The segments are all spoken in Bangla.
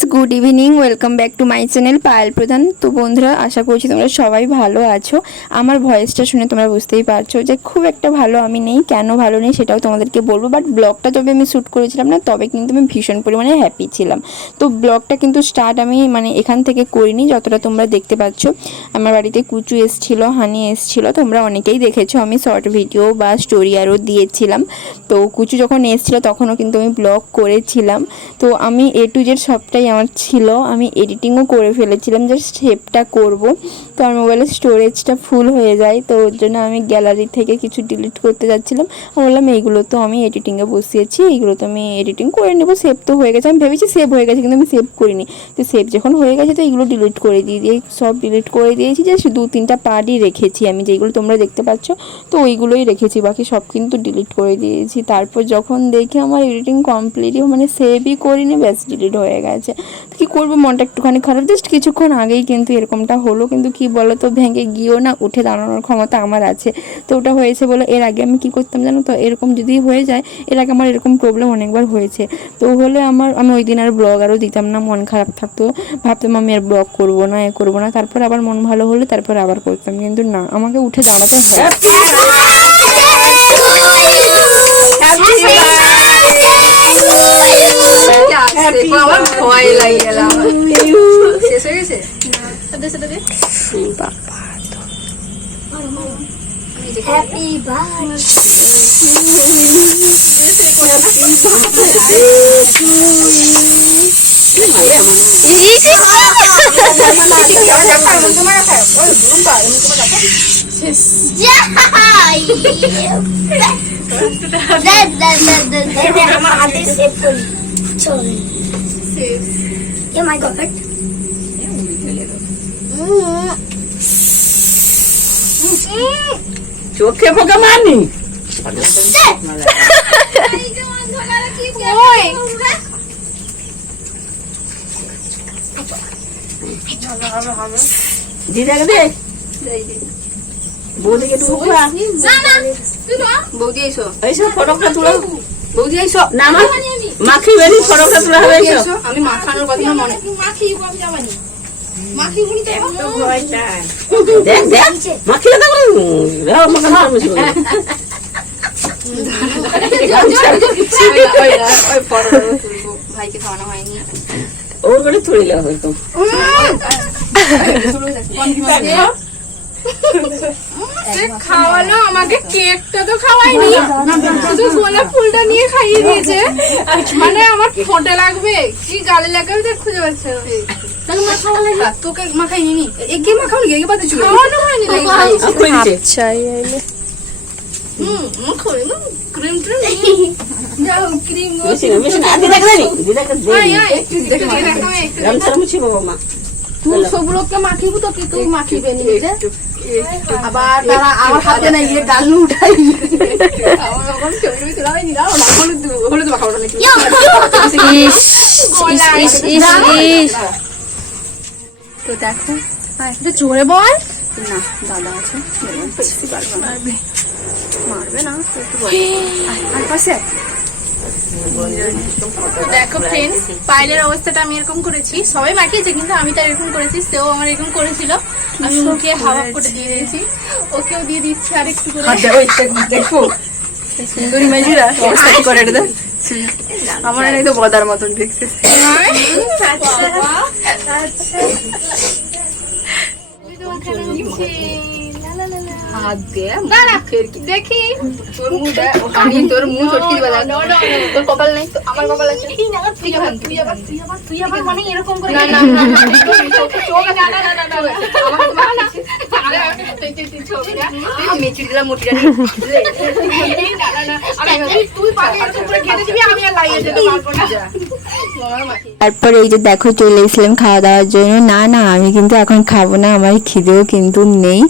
Friends, good evening, welcome back to my channel Payel Pradhan. তো বন্ধুরা, আশা করছি তোমরা সবাই ভালো আছো। আমার ভয়েসটা শুনে তোমরা বুঝতেই পারছ যে খুব একটা ভালো আমি নেই, কেন ভালো নেই সেটাও তোমাদেরকে বলব। বাট ব্লগটা তবে আমি শ্যুট করেছিলাম না, তবে কিন্তু আমি ভীষণ পরিমাণে হ্যাপি ছিলাম। তো ব্লগটা কিন্তু স্টার্ট আমি মানে এখান থেকে করিনি, যতটা তোমরা দেখতে পাচ্ছ। আমার বাড়িতে কুচু এসছিল, হানি এসছিল, তোমরা অনেকেই দেখেছ। আমি শর্ট ভিডিও বা স্টোরি আরও দিয়েছিলাম। তো কুচু যখন এসছিল, তখনও কিন্তু আমি ব্লগ করেছিলাম। তো আমি এ টু জেড সবটাই আমার ছিল, আমি এডিটিংও করে ফেলেছিলাম জাস্ট শেপটা করব। তো আমার মোবাইলের স্টোরেজটা ফুল হয়ে যায়, তো ওর জন্য আমি গ্যালারি থেকে কিছু ডিলিট করতে যাচ্ছিলাম। আমি বললাম, এইগুলো তো আমি এডিটিংয়ে বসিয়েছি, এইগুলো তো আমি এডিটিং করে নেব সেভ তো হয়ে গেছে। আমি ভেবেছি সেভ হয়ে গেছে, কিন্তু আমি সেভ করিনি। তো সেভ যখন হয়ে গেছে, তো এইগুলো ডিলিট করে দিয়ে দিয়ে, সব ডিলিট করে দিয়েছি জাস্ট দু তিনটা পার্টই রেখেছি আমি, যেগুলো তোমরা দেখতে পাচ্ছ। তো ওইগুলোই রেখেছি, বাকি সব কিন্তু ডিলিট করে দিয়েছি। তারপর যখন দেখি আমার এডিটিং কমপ্লিটই মানে সেভই করিনি, ব্যাস ডিলিট হয়ে গেছে। কী করব মনটা একটুখানি খারাপ। জাস্ট কিছুক্ষণ আগেই কিন্তু এরকমটা হলো। কিন্তু কি বলো তো ভেঙে গিয়েও না উঠে দাঁড়ানোর ক্ষমতা আমার আছে। তো ওটা হয়েছে বলে এর আগে আমি কি করতাম জানো তো এরকম যদি হয়ে যায় এর আগে আমার এরকম প্রবলেম অনেকবার হয়েছে। তো হলে আমার আমি ওই দিন আর ব্লগ আরও দিতাম না মন খারাপ থাকতো। ভাবতাম আমি আর ব্লগ করব না এ করব না। তারপর আবার মন ভালো হলে তারপর আবার করতাম। কিন্তু না আমাকে উঠে দাঁড়াতে হয় আমার ভয় লাগে শেষ হয়ে গেছে Happy birthday. আমার হাতে সেভ করি চল। Oh my god. চোখে মুখে মানি দিদাকে দে? বৌদিকে বৌদি এসো। এইসব ফটোটা তুলো। বৌদি এসো না মা মাখি বেরি ফটোটা তুলে হবে এইসব আমি মাখানোর কথা মনে দেখ দেখ মাখি দাদা করে রাও মাখানো আমি ওই ওই পরোটা তুলবো ভাইকে খাওয়ানো হয়নি ওর করে তুলিলে হয়তো। খাওয়ালো আমাকে কেকটা তো খাওয়াইনি শুধু গোলাপ ফুলটা নিয়ে খাইয়ে দিয়েছে। মানে আমার ফোঁটে লাগবে। কি গালে লাগাবে তো খুঁজে পাচ্ছে তোকে মাখাই মাখাও বাদে চুলো খাওয়ানো? হয়নি হুম, ক্রিম ট্রিম, সবগুলোকে মাখিব তো কি তুই মাখিবে নিজে। আবার তারা আমার হাতে না গিয়ে ডালু উঠাই তো দেখো। একটু জোরে বল। না দাদা আছে। মারবে না আয়, পাশে। দেখো ফ্রেন্ডস পাইলের অবস্থাটা আমি এরকম করেছি। সবাই মাখিয়েছে কিন্তু আমি তার এরকম করেছি সেও আমার এরকম করেছিল। আমি মুখে হাওয়া করে দিয়ে দিয়েছি। ওকেও দিয়ে দিচ্ছি আর একটু করে। দেখো। সুন্দরী মেজুরা করে এটা আমার এই তো বদার মতন দেখতে। হাত দিয়ে মুখের কি দেখি তোর মুখ দেখ তোর মুখ চটকি দিবা তোর কপাল নেই আমার কপাল আছে তুই আবার তুই তুই তুই মানে এরকম করে না না না না না না না আমি আর লাগিয়ে দিতে পারব না তারপর এই যে দেখো চলে এসলাম খাওয়া দাওয়ার জন্য। না না, আমি কিন্তু এখন খাব না, আমার খিদেও কিন্তু নেই।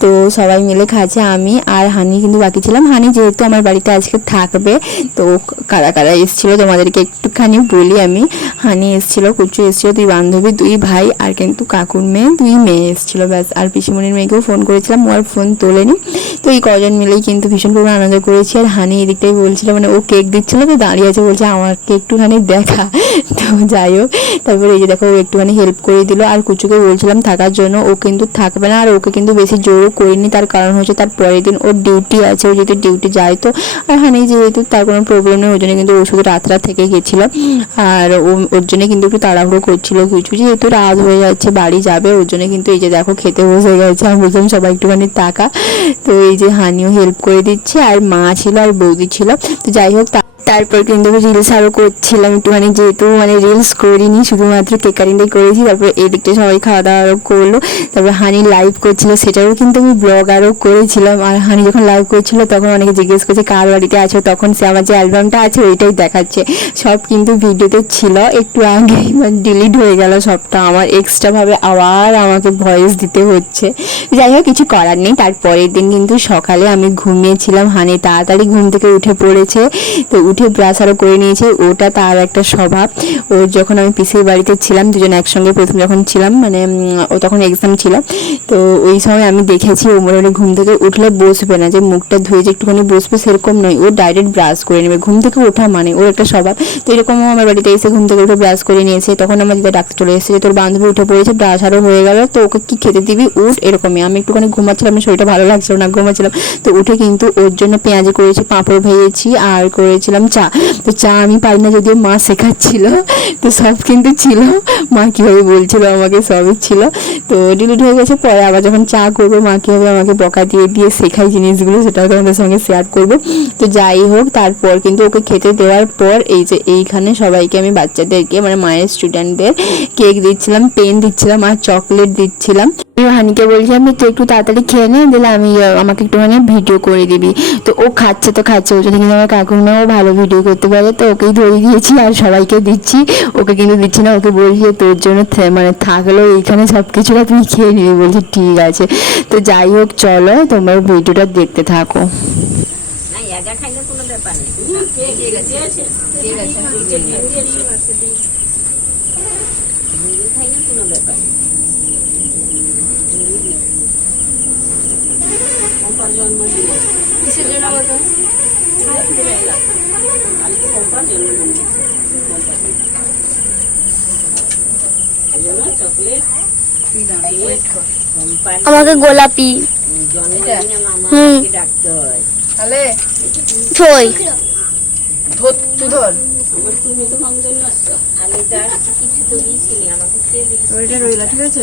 তো সবাই মিলে খাচ্ছে, আমি আর হানি কিন্তু বাকি ছিলাম। হানি যেহেতু আমার বাড়িতে আজকে থাকবে, তো কারা কারা এসেছিল তোমাদেরকে একটুখানি বলি আমি। হানি এসেছিল, কুচু এসেছিল, দুই বান্ধবী, দুই ভাই আর কিন্তু কাকুর মেয়ে, দুই মেয়ে এসেছিল, ব্যাস। আর পিসিমণির মেয়েকেও ফোন করেছিলাম, ও আর ফোন তোলেনি। তো এই কজন মিলেই কিন্তু ভীষণ পরিমাণ আনন্দ করেছি। আর হানি এদিকটাই বলছিল মানে ও কেক দিচ্ছিল তো দাঁড়িয়ে আছে বলছে, আমাকে একটুখানি দেখা। তো যাই হোক, তারপরে এই যে দেখো, ও একটুখানি হেল্প করে দিল। আর কুচুকে বলছিলাম, থাকার জন্য ও কিন্তু থাকবে না। আর ওকে কিন্তু বেশি জোরও করিনি। তার কারণ হচ্ছে তার পরের দিন ওর ডিউটি আছে, ও যদি ডিউটি যায় তো। আর হানি যেহেতু তার কোনো প্রবলেম নেই ওই জন্য কিন্তু ও শুধু রাত রাত থেকে গেছিল। আর ওর জন্য কিন্তু একটু তাড়াহুড়ো করছিল কিছু। যেহেতু রাত হয়ে যাচ্ছে, বাড়ি যাবে, ওর জন্য কিন্তু এই যে দেখো, খেতে বসে গেছে। আমি বলছিলাম সবাই একটুখানি তাকা তো এই যে হানিও হেল্প করে দিচ্ছে আর মা ছিল আর বৌদি ছিল। তো যাই হোক তারপর কিন্তু রিলস আরও করছিলাম একটুখানি যেহেতু মানে রিলস করিনি, শুধুমাত্র কেকারিংটাই করেছি, তারপর এদিকটা সবাই খাওয়া দাওয়া আরও করল, তারপর হানি লাইভ করছিল, সেটারও কিন্তু আমি ব্লগ আরও করেছিলাম, আর হানি যখন লাইভ করছিল তখন অনেকে জিজ্ঞেস করছে, কার বাড়িতে আছো? তখন সে আমার যে অ্যালবামটা আছে ওইটাই দেখাচ্ছে। সব কিন্তু ভিডিওতে ছিল, একটু আগে মানে ডিলিট হয়ে গেল সবটা, আমার এক্সট্রাভাবে আবার আমাকে ভয়েস দিতে হচ্ছে। যাই হোক, কিছু করার নেই, তারপরের দিন কিন্তু সকালে আমি ঘুমিয়েছিলাম, হানি তাড়াতাড়ি ঘুম থেকে উঠে পড়েছে, তো উঠে ব্রাশ আরও করে নিয়েছে, ওটা তার একটা স্বভাব। ও যখন আমি পিসির বাড়িতে ছিলাম, দুজন একসঙ্গে প্রথম যখন ছিলাম মানে ও তখন এক্সাম ছিল, তো ওই সময় আমি দেখেছি ও মোটামুটি ঘুম থেকে উঠলে বসবে না, যে মুখটা ধুয়ে যে একটুখানি বসবে সেরকম নয়, ও ডাইরেক্ট ব্রাশ করে নেবে। ঘুম থেকে ওঠা মানে ওর একটা স্বভাব। তো এরকমও আমার বাড়িতে এসে ঘুম থেকে উঠে ব্রাশ করে নিয়েছে। তখন আমার দিদা ডাক্তার চলে এসেছে যে, তোর বান্ধবী উঠে পড়েছে ব্রাশ আরও হয়ে গেল, তো ওকে কি খেতে দিবি? উঠ, এরকমই। আমি একটুখানি ঘুমাচ্ছিলাম আমি শরীরটা ভালো লাগছিল না, ঘুমাচ্ছিলাম। তো উঠে কিন্তু ওর জন্য পেঁয়াজি করেছি, পাঁপড় ভেজেছি, আর করেছিলাম তো চা আমি পারি না যদিও মা শেখাচ্ছিল। তো সব কিন্তু ছিল। মা কীভাবে বলছিল আমাকে সবই ছিল। তো ডিলিট হয়ে গেছে। পরে আবার যখন চা করব, মা কীভাবে আমাকে বকা দিয়ে দিয়ে শেখাই জিনিসগুলো, সেটাও তোমাদের সঙ্গে শেয়ার করব। তো যাই হোক, তারপর কিন্তু ওকে খেতে দেওয়ার পর এই যে এইখানে সবাইকে আমি বাচ্চাদেরকে মানে মায়ের স্টুডেন্টদের কেক দিচ্ছিলাম পেন দিচ্ছিলাম আর চকলেট দিচ্ছিলাম। হানিকে বলছি আমি তুই একটু তাড়াতাড়ি খেয়ে নে দিলে আমি আমাকে একটুখানি ভিডিও করে দিবি। তো ও খাচ্ছে তো খাচ্ছে ও যদি কিন্তু আমার কাকুমাও ভালো ভিডিও করতে পারে তো ওকেই ধরে দিয়েছি আর সবাইকে দিচ্ছি। ওকে কিন্তু দিচ্ছি না ওকে বলছি যে তোর জন্য থে- মানে থাকল এইখানে সব কিছুটা তুমি খেয়ে নিবি। বলছি ঠিক আছে। তো যাই হোক চলো তোমরা ভিডিওটা দেখতে থাকো। না একা খাইলে কোনো ব্যাপার নেই। ঠিক আছে ঠিক আছে মুড়ি খাইলে কোনো ব্যাপার নেই। পম্পার জন্মদিন কিসের জন্য বলতো কালকে পম্পার জন্মদিন আমাকে গোলাপি হুম। ধর আমি তো আর কিছু তো দিয়েছিলি আমাকে রইলা ঠিক আছে।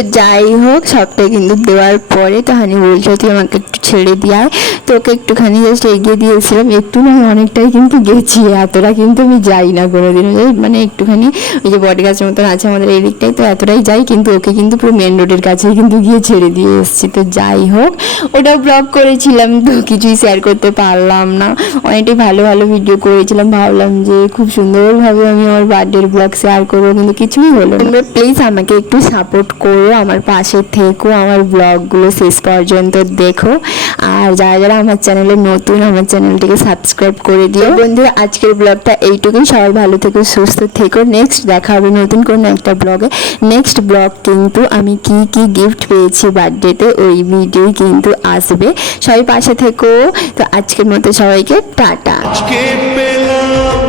তো যাই হোক সবটাই কিন্তু দেওয়ার পরে তো হানি বলছো তুই আমাকে একটু ছেড়ে দিয়ে তো ওকে একটুখানি জাস্ট এগিয়ে দিয়েছিলাম, একটু নয় অনেকটাই কিন্তু গেছি, এতটা কিন্তু আমি যাই না কোনোদিনও। মানে একটুখানি ওই যে বট গাছের মতন আছে আমাদের এই দিকটাই তো এতটাই যাই, কিন্তু ওকে কিন্তু পুরো মেন রোডের কাছেই কিন্তু গিয়ে ছেড়ে দিয়ে এসেছি। তো যাই হোক, ওটাও ব্লগ করেছিলাম তো, কিছুই শেয়ার করতে পারলাম না। অনেকটাই ভালো ভালো ভিডিও করেছিলাম, ভাবলাম যে খুব সুন্দরভাবে আমি আমার বার্থডের ব্লগ শেয়ার করব, কিন্তু কিছুই হলো তোমরা প্লিজ আমাকে একটু সাপোর্ট করো, আমার পাশে থেকো, আমার ব্লগগুলো শেষ পর্যন্ত দেখো। আর যারা যারা আমার চ্যানেলে নতুন আমার চ্যানেলটিকে সাবস্ক্রাইব করে দিও। বন্ধুরা আজকের ব্লগটা এইটুকুই। সবাই ভালো থেকো সুস্থ থেকো। নেক্সট দেখা হবে নতুন কোনো একটা ব্লগে। নেক্সট ব্লগ কিন্তু আমি কি কি গিফট পেয়েছি বার্থডেতে ওই ভিডিও কিন্তু আসবে। সবাই পাশে থেকো। তো আজকের মতো সবাইকে টাটা। আজকে পেলাম